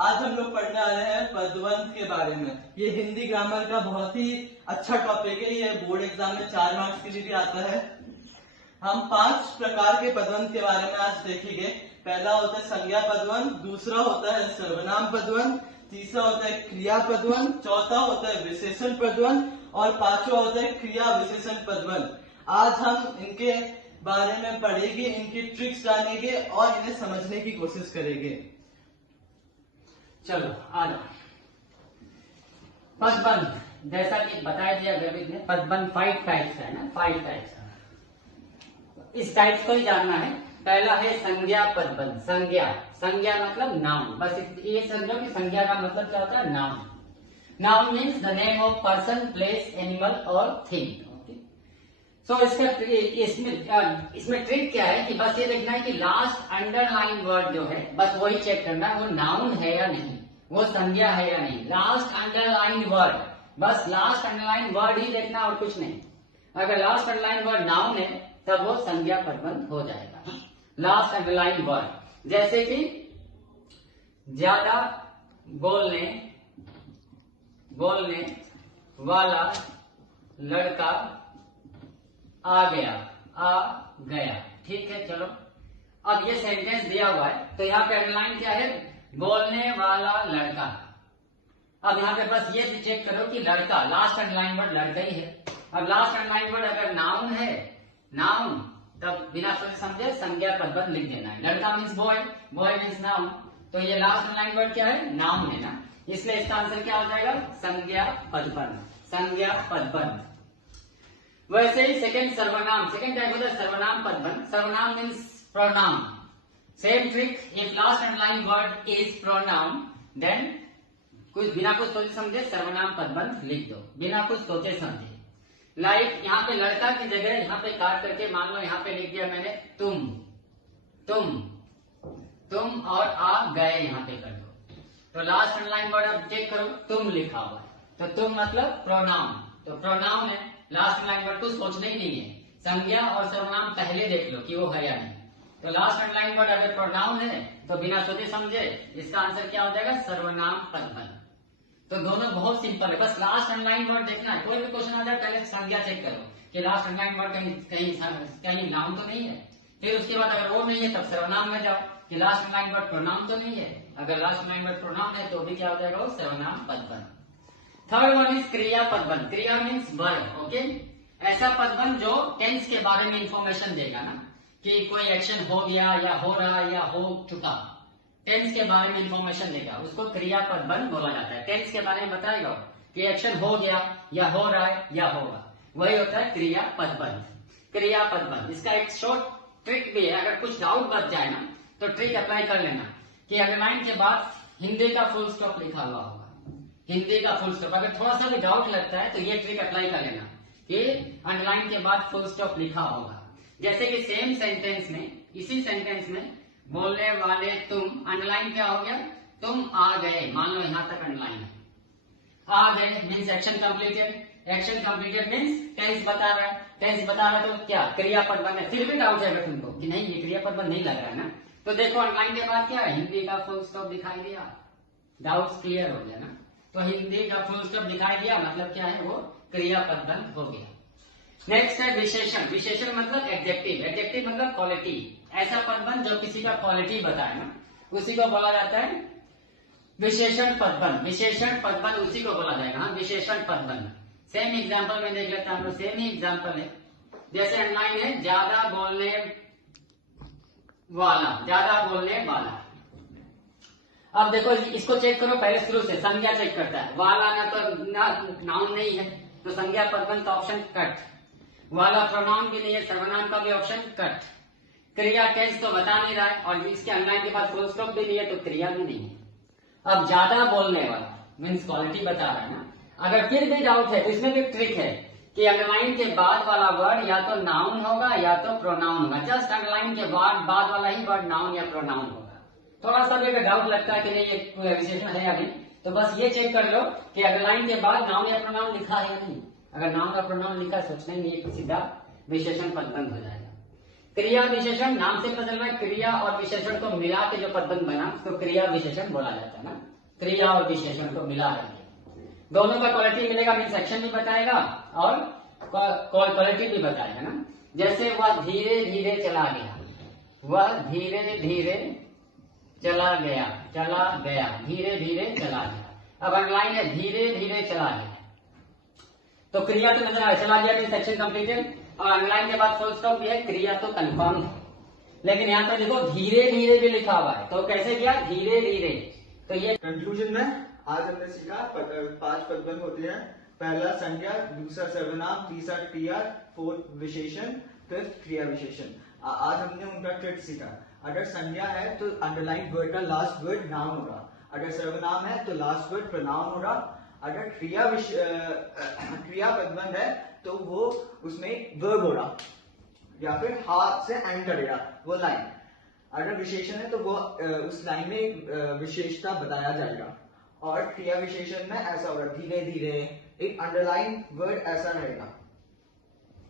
आज हम लोग पढ़ने वाले हैं पदवंत के बारे में। ये हिंदी ग्रामर का बहुत ही अच्छा टॉपिक है। ये बोर्ड एग्जाम में 4 मार्क्स के लिए भी आता है। हम 5 प्रकार के पदवंत के बारे में आज देखेंगे। पहला होता है संज्ञा पदवंत, दूसरा होता है सर्वनाम पदवंत, तीसरा होता है क्रिया पदवंत, चौथा होता है विशेषण पदवंत और पांचवा होता है क्रिया विशेषण पदवंत। आज हम इनके बारे में पढ़ेंगे, इनकी ट्रिक्स जानेंगे और इन्हें समझने की कोशिश करेंगे। चलो आ जाओ। पदबंध, जैसा कि बता दिया गणित ने, पदबंध 5 टाइप्स है ना, 5 टाइप्स। इस टाइप्स को ही जानना है। पहला है संज्ञा पदबंध। संज्ञा मतलब नाउन। बस ये समझो कि संज्ञा का मतलब क्या होता है, noun. Noun means the name of person, place, animal और थिंग। सो इसमें ट्रिक क्या है कि बस ये देखना है कि लास्ट अंडरलाइन वर्ड जो है, बस वही चेक करना है वो नाउन है या नहीं, वो संज्ञा है या नहीं। लास्ट अंडरलाइन वर्ड, बस लास्ट अंडरलाइन वर्ड ही देखना और कुछ नहीं। अगर लास्ट अंडरलाइन वर्ड नाउन है तब वो संज्ञा पदबंध हो जाएगा। लास्ट अंडरलाइन वर्ड जैसे कि ज्यादा बोलने वाला लड़का आ गया। ठीक है, चलो अब ये सेंटेंस दिया हुआ है तो यहाँ पे अंडरलाइन क्या है, बोलने वाला लड़का। अब यहाँ पे बस ये चेक करो कि लड़का, लास्ट अंडरलाइन वर्ड लड़का ही है। अब लास्ट अंडरलाइन वर्ड अगर नाउन है, नाउन, तब बिना सोचे समझे संज्ञा पदबंध लिख देना है। लड़का means boy, boy means noun, तो ये लास्ट अंडरलाइन वर्ड क्या है, नाउन है ना, इसलिए इसका आंसर क्या हो जाएगा, संज्ञा पदबंध। संज्ञा पदबंध। वैसे ही सेकंड सर्वनाम, सेकंड टाइप होता है सर्वनाम पदबंध। सर्वनाम means pronoun. Same trick, if last underline word is pronoun then कुछ बिना कुछ सोचे समझे सर्वनाम पदबंध लिख दो, बिना कुछ सोचे समझे। लाइक यहाँ पे लड़का की जगह यहाँ पे काट करके मान लो यहाँ पे लिख दिया मैंने तुम और आ गए, यहाँ पे कर दो। तो लास्ट अंडरलाइन वर्ड अब चेक करो, तुम लिखा हुआ है, तो तुम मतलब प्रोनाउन, तो प्रोनाउन है। लास्ट अंडरलाइन वर्ड कुछ सोचना ही नहीं है, संज्ञा और सर्वनाम पहले देख लो कि वो है या नहीं। तो लास्ट अंडरलाइन वर्ड अगर प्रोनाउन है तो बिना सोचे समझे इसका आंसर क्या हो जाएगा, सर्वनाम पदबंध। तो दोनों बहुत सिंपल है, बस लास्ट अंडरलाइन वर्ड देखना है। कोई भी क्वेश्चन आ जाए पहले संज्ञा चेक करो कि लास्ट अंडरलाइन वर्ड कहीं नाउन तो नहीं है, फिर उसके बाद अगर वो नहीं है तब सर्वनाम में जाओ कि लास्ट अंडरलाइन वर्ड प्रोनाउन तो नहीं है। अगर लास्ट अंडरलाइन वर्ड प्रोनाउन है तो भी क्या हो जाएगा, वो सर्वनाम पदबंध। थर्ड वन इज क्रिया पदबंध। क्रिया मीन्स वर्ब। ओके, ऐसा पदबंध जो टेंस के बारे में इंफॉर्मेशन देगा ना, कि कोई एक्शन हो गया या हो रहा है या हो चुका, टेंस के बारे में इंफॉर्मेशन देगा, उसको क्रिया पदबंध बोला जाता है। टेंस के बारे में बताएगा कि एक्शन हो गया या हो रहा है या होगा, वही होता है क्रिया पदबंध। क्रिया पदबंध, इसका एक शॉर्ट ट्रिक भी है। अगर कुछ डाउट बच जाए ना तो ट्रिक अप्लाई कर लेना कि अंडरलाइन के बाद हिंदी का फुल स्टॉप लिखा हुआ होगा, हिंदी का फुल स्टॉप। अगर थोड़ा सा भी डाउट लगता है तो ये ट्रिक अप्लाई कर लेना कि अंडरलाइन के बाद फुल स्टॉप लिखा होगा। जैसे कि सेम सेंटेंस में, इसी सेंटेंस में बोलने वाले तुम, अंडरलाइन क्या हो गया, तुम आ गए, मान लो यहाँ तक अंडरलाइन है। आ गए means action completed, action completed means tense बता रहा है, टेंस बता रहा है तो क्या क्रिया पदबंध है। फिर भी डाउट है तुमको कि नहीं ये क्रिया पदबंध नहीं लग रहा है ना, तो देखो अंडरलाइन के बाद क्या है, हिंदी का फुल स्टॉप दिखाई दिया, डाउट क्लियर हो गया ना। तो हिंदी का फुल स्टॉप दिखाई दिया मतलब क्या है, वो क्रिया पदबंध हो गया। नेक्स्ट है विशेषण। विशेषण मतलब एडजेक्टिव, एडजेक्टिव मतलब क्वालिटी। ऐसा पदबंध जो किसी का क्वालिटी बताए ना, उसी को बोला जाता है विशेषण पदबंध। विशेषण पदबंध उसी को बोला जाएगा, हाँ, विशेषण पदबंध। सेम एग्जांपल में देख लेता हूं, सेम ही एग्जांपल है। जैसे अंडरलाइन है ज्यादा बोलने वाला। अब देखो इसको चेक करो पहले शुरू से, संज्ञा चेक करता है। वाला ना तो नाउन नहीं है तो संज्ञा पदबंध का ऑप्शन कट, वाला प्रोनाउन भी नहीं है, सर्वनाम का भी ऑप्शन कट, क्रिया टेंस तो बता नहीं रहा है और इसके अंडरलाइन के बाद फुल स्टॉप भी नहीं है तो क्रिया भी नहीं है। अब ज्यादा बोलने वाला मीन्स क्वालिटी बता रहा है ना। अगर फिर भी डाउट है तो इसमें भी ट्रिक है कि अंडरलाइन के बाद वाला वर्ड या तो नाउन होगा या तो प्रोनाउन होगा। जस्ट अंडरलाइन के बाद वाला ही वर्ड नाउन या प्रोनाउन होगा। थोड़ा सा भी अगर डाउट लगता है कि नहीं ये विशेषण है या नहीं, तो बस ये चेक कर लो कि अंडरलाइन के बाद नाउन या प्रोनाउन लिखा है या नहीं। अगर नाउन या प्रोनाउन लिखा सोचना ही नहीं, सीधा विशेषण पदबंध हो जाएगा। क्रिया विशेषण नाम से पता चल रहा है, क्रिया और विशेषण को मिला के जो पदबंध बना तो क्रिया विशेषण बोला जाता है ना। क्रिया और विशेषण को मिला है, दोनों का क्वालिटी मिलेगा, मीन सेक्शन भी बताएगा और क्वालिटी भी बताएगा ना। जैसे वह धीरे धीरे चला गया, वह धीरे धीरे चला गया, चला गया, धीरे धीरे चला गया। अब अंडरलाइन है धीरे धीरे चला गया, तो क्रिया तो नजर आ रहा, चला गया मीन सेक्शन कंप्लीटेड, और अंडरलाइन के बाद फुल स्टॉप भी है, क्रिया तो कंफर्म है। लेकिन यहाँ पे देखो धीरे धीरे भी लिखा हुआ है, तो कैसे किया, धीरे धीरे। तो ये कंक्लूजन में आज हमने सीखा 5 पदबंध होते हैं। पहला संज्ञा, दूसरा सर्वनाम, तीसरा क्रिया, फोर्थ विशेषण, फिफ्थ क्रिया विशेषण। आज हमने उनका ट्रिक सीखा। अगर संज्ञा है तो अंडरलाइन वर्ड का लास्ट वर्ड नाउन होगा, अगर सर्वनाम है तो लास्ट वर्ड प्रोनाउन होगा, अगर क्रिया पदबंध है तो वो उसमें वर्ब होगा या फिर हाथ से एंड करेगा वो लाइन। अगर विशेषण है तो वो उस लाइन में एक विशेषता बताया जाएगा, और क्रिया विशेषण में ऐसा होगा धीरे धीरे, एक अंडरलाइन वर्ड ऐसा रहेगा।